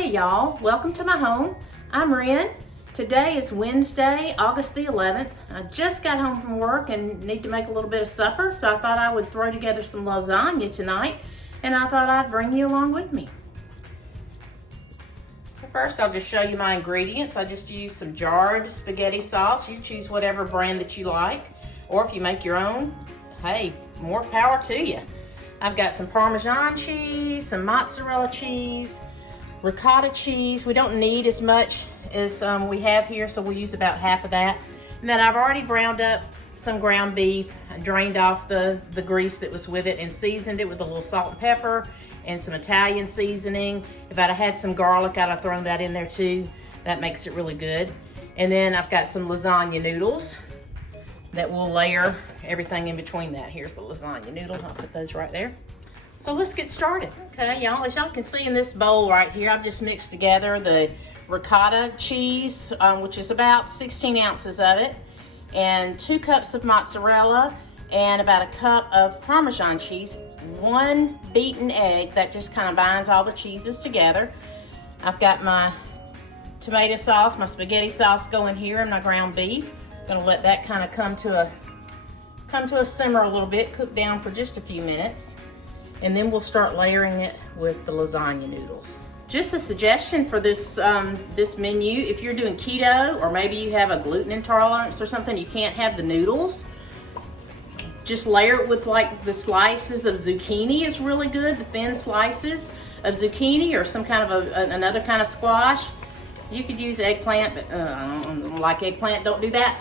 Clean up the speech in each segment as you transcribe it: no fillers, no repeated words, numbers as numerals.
Hey y'all, welcome to my home. I'm Ren. Today is Wednesday, August the 11th. I just got home from work and need to make a little bit of supper, so I thought I would throw together some lasagna tonight, and I thought I'd bring you along with me. So first I'll just show you my ingredients. I just used some jarred spaghetti sauce. You choose whatever brand that you like, or if you make your own, hey, more power to you. I've got some Parmesan cheese, some mozzarella cheese, ricotta cheese. We don't need as much as we have here, so we'll use about half of that. And then I've already browned up some ground beef. I drained off the grease that was with it and seasoned it with a little salt and pepper and some Italian seasoning. If I'd have had some garlic, I'd have thrown that in there too. That makes it really good. And then I've got some lasagna noodles that will layer everything in between that. Here's the lasagna noodles. I'll put those right there. So let's get started. Okay, y'all, as y'all can see in this bowl right here, I've just mixed together the ricotta cheese, which is about 16 ounces of it, and 2 cups of mozzarella, and about a cup of Parmesan cheese, 1 beaten egg. That just kind of binds all the cheeses together. I've got my tomato sauce, my spaghetti sauce going here, and my ground beef. I'm gonna let that kind of come to a simmer a little bit, cook down for just a few minutes. And then we'll start layering it with the lasagna noodles. Just a suggestion for this this menu, if you're doing keto or maybe you have a gluten intolerance or something, you can't have the noodles, just layer it with like the slices of zucchini is really good, the thin slices of zucchini or some kind of another kind of squash. You could use eggplant, but I don't like eggplant, don't do that.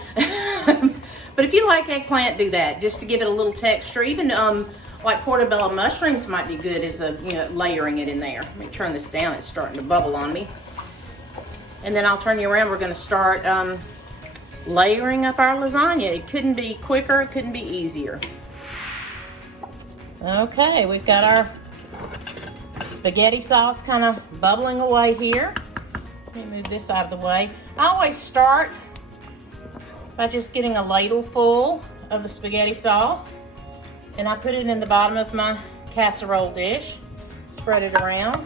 But if you like eggplant, do that, just to give it a little texture. Even like portobello mushrooms might be good as a, layering it in there. Let me turn this down, it's starting to bubble on me. And then I'll turn you around, we're gonna start layering up our lasagna. It couldn't be quicker, it couldn't be easier. Okay, we've got our spaghetti sauce kind of bubbling away here. Let me move this out of the way. I always start by just getting a ladle full of the spaghetti sauce, and I put it in the bottom of my casserole dish, spread it around.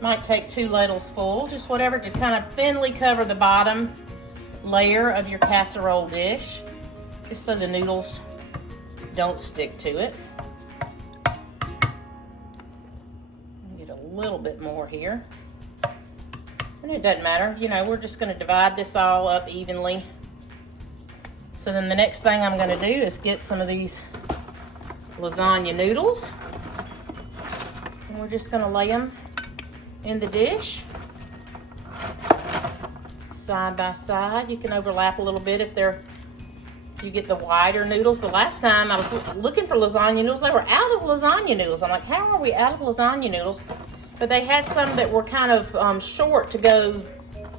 Might take 2 ladles full, just whatever, to kind of thinly cover the bottom layer of your casserole dish, just so the noodles don't stick to it. Get a little bit more here. And it doesn't matter, we're just gonna divide this all up evenly. So then the next thing I'm gonna do is get some of these lasagna noodles, and we're just gonna lay them in the dish side by side. You can overlap a little bit if you get the wider noodles. The last time I was looking for lasagna noodles, they were out of lasagna noodles. I'm like, how are we out of lasagna noodles? But they had some that were kind of short to go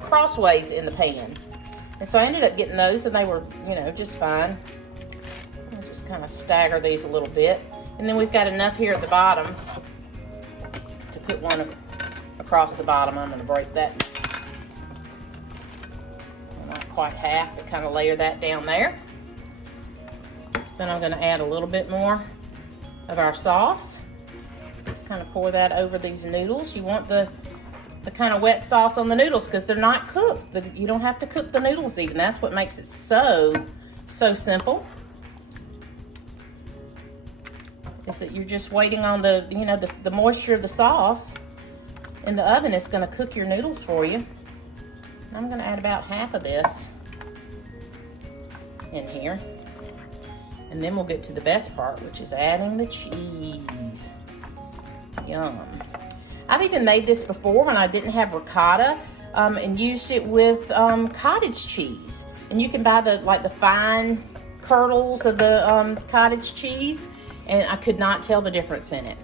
crossways in the pan. And so I ended up getting those, and they were, just fine. So I'll just kind of stagger these a little bit. And then we've got enough here at the bottom to put one across the bottom. I'm gonna break that, not quite half, but kind of layer that down there. So then I'm gonna add a little bit more of our sauce. Just kind of pour that over these noodles. You want the kind of wet sauce on the noodles because they're not cooked. You don't have to cook the noodles even. That's what makes it so simple. Is that you're just waiting on the moisture of the sauce in the oven is going to cook your noodles for you. I'm going to add about half of this in here. And then we'll get to the best part, which is adding the cheese. Yum. I've even made this before when I didn't have ricotta and used it with cottage cheese. And you can buy the fine kernels of the cottage cheese, and I could not tell the difference in it.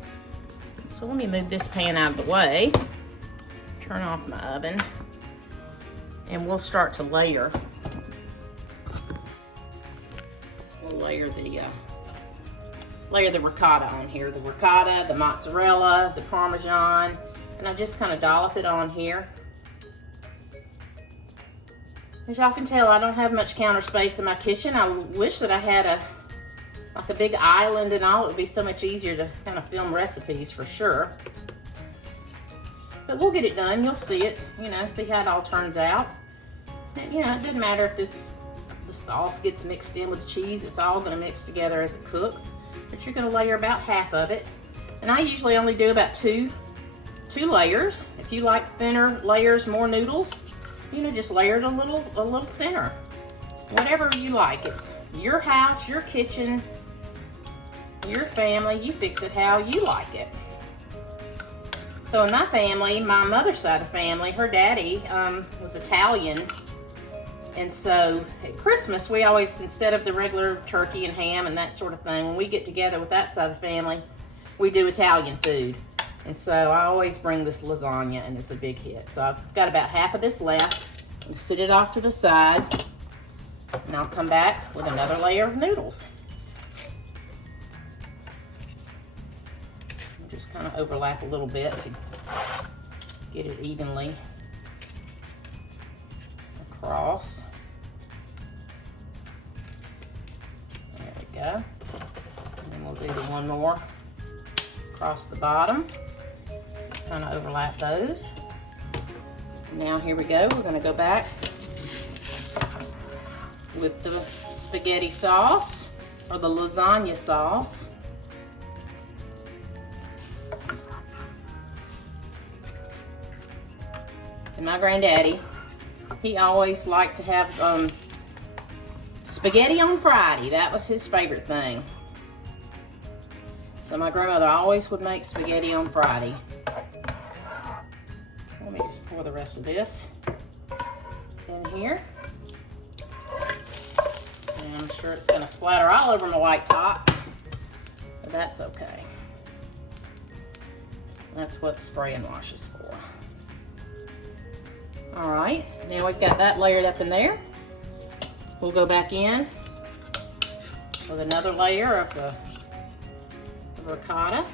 So let me move this pan out of the way, turn off my oven, and we'll start to layer. We'll layer the ricotta on here. The ricotta, the mozzarella, the Parmesan, and I just kind of dollop it on here. As y'all can tell, I don't have much counter space in my kitchen. I wish that I had like a big island and all. It would be so much easier to kind of film recipes for sure. But we'll get it done. You'll see it, you know, see how it all turns out. And, you know, it doesn't matter if the sauce gets mixed in with the cheese. It's all gonna mix together as it cooks. But you're gonna layer about half of it. And I usually only do about two layers. If you like thinner layers, more noodles, you know, just layer it a little thinner. Whatever you like. It's your house, your kitchen, your family. You fix it how you like it. So in my family, my mother's side of the family, her daddy was Italian. And so at Christmas, we always, instead of the regular turkey and ham and that sort of thing, when we get together with that side of the family, we do Italian food. And so I always bring this lasagna, and it's a big hit. So I've got about half of this left. I'll sit it off to the side, and I'll come back with another layer of noodles. I'll just kind of overlap a little bit to get it evenly across. There we go. And then we'll do the one more across the bottom. Just kind of overlap those. Now here we go. We're going to go back with the spaghetti sauce, or the lasagna sauce. And my granddaddy, he always liked to have spaghetti on Friday. That was his favorite thing. So my grandmother always would make spaghetti on Friday. Let me just pour the rest of this in here. And I'm sure it's going to splatter all over my white top, but that's okay. That's what spray and wash is for. All right, now we've got that layered up in there. We'll go back in with another layer of the ricotta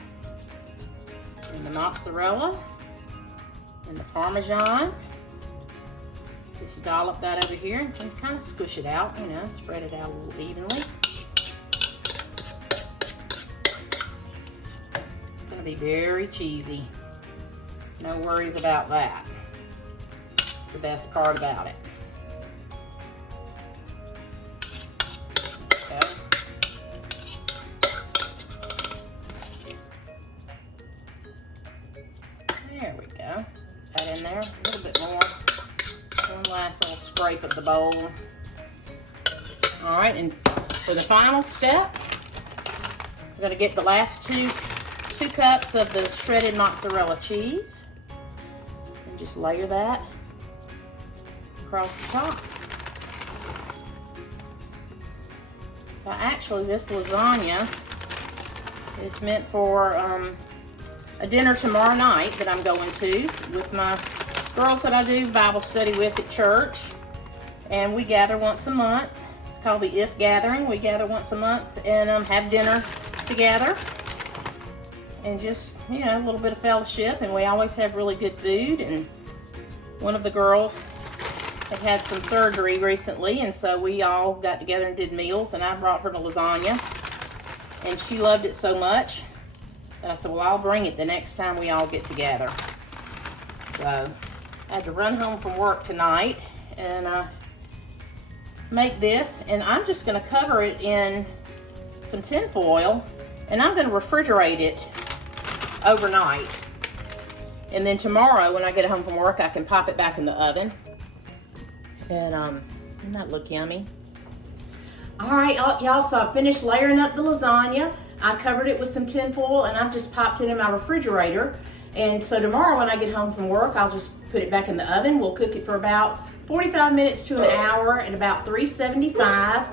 and the mozzarella and the Parmesan. Just dollop that over here and kind of squish it out, you know, spread it out a little evenly. It's going to be very cheesy. No worries about that. It's the best part about it. Okay. There we go. Put that in there, a little bit more. One last little scrape of the bowl. All right, and for the final step, we're gonna get the last two cups of the shredded mozzarella cheese and just layer that across the top. So actually this lasagna is meant for a dinner tomorrow night that I'm going to with my girls that I do Bible study with at church. And we gather once a month. It's called the If Gathering. We gather once a month and have dinner together. And just, you know, a little bit of fellowship. And we always have really good food. And one of the girls had some surgery recently, and so we all got together and did meals, and I brought her the lasagna. And she loved it so much. And I said, well, I'll bring it the next time we all get together. So I had to run home from work tonight and make this, and I'm just going to cover it in some tin foil, and I'm going to refrigerate it overnight. And then tomorrow when I get home from work, I can pop it back in the oven. And doesn't that look yummy? All right, y'all, so I finished layering up the lasagna. I covered it with some tin foil, and I've just popped it in my refrigerator. And so tomorrow when I get home from work, I'll just put it back in the oven. We'll cook it for about 45 minutes to an hour at about 375.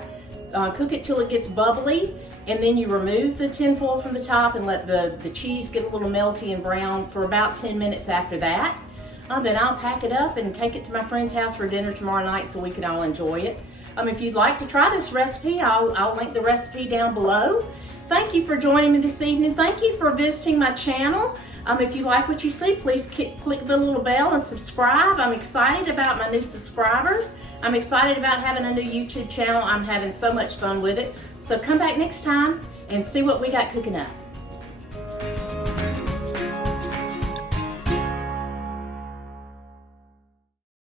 Cook it till it gets bubbly, and then you remove the tin foil from the top and let the cheese get a little melty and brown for about 10 minutes after that. Then I'll pack it up and take it to my friend's house for dinner tomorrow night so we can all enjoy it. If you'd like to try this recipe, I'll link the recipe down below. Thank you for joining me this evening. Thank you for visiting my channel. If you like what you see, please click the little bell and subscribe. I'm excited about my new subscribers. I'm excited about having a new YouTube channel. I'm having so much fun with it. So come back next time and see what we got cooking up.